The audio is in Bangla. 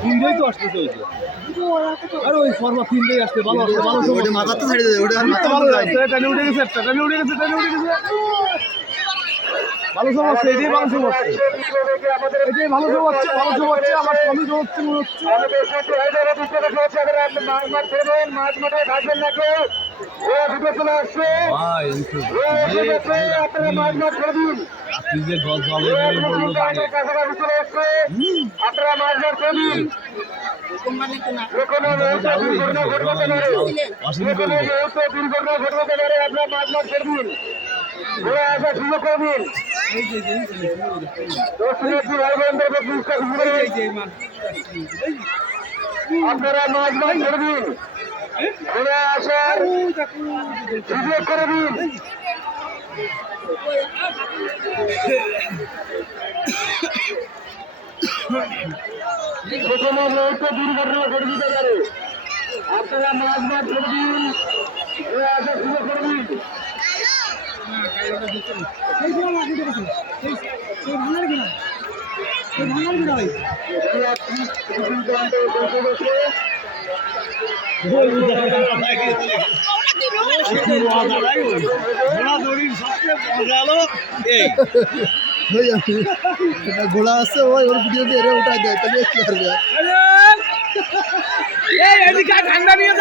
তিনটেই তো আসতেছে ওই আরে ওই ফর্মা তিনটেই আসতে ভালো আসতে ভালো ওটা মাথা তো ছেড়ে দেবে, ওটা মাথা ভালো ভালো আসছে টানে উঠে গেছে একটা টানে উঠে গেছে ভালো সব হচ্ছে এটাই ভালো সব হচ্ছে এটাই ভালো সব হচ্ছে আমার কমই সব হচ্ছে মনে হচ্ছে যে আপনারা মাছ মাছ করবেন দুর্ঘটনা ঘটতে পারে আপনার মাছ মাছ করবেন ঘুরে আসার সুযোগ করবেন আপনারা মাছ মাছ ধরবেন ঘুরে আসার সুযোগ করবেন যেখানে মুহূর্তে দুর্ঘটনা ঘটে দিতে পারে আপনারা মাছ মাছ ধরবেন ঘুরে আসার সুযোগ করবেন ঘোড়া আছে ওই ওর ভিডিও দিয়ে উঠাই দেয়, তাহলে কি করবে? ঠান্ডা নিয়ে